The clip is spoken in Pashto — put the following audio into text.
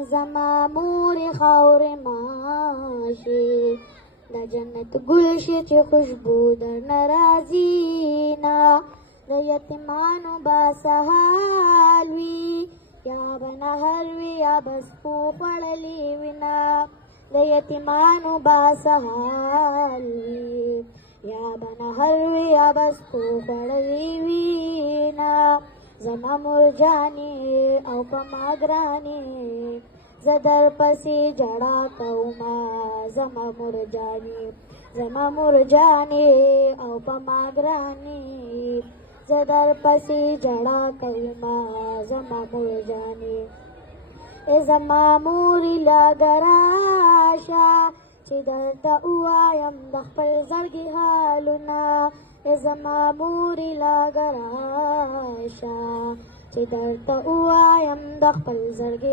زما مور خاور ماشي د جنت ګل شي چې خوشبو در ناراضي نه د یتیمانو با سهال وي یا به نهر وي یا به سپو خوړلي وینا د یتیمانو با سهال وي یا به نهر وي یا به سپو خوړلي وینا زما مور جانې او په ما ګرانې زه در پسې ژړا کومه زما مور جانې او په ما ګرانې زه در پسې ژړا کومه زما مور جانې زما مورې لږه راشه چې درته ووایم د خپل زړګي حالونه زما مورې لږه راشه چې درته ووایم د خپل زړګي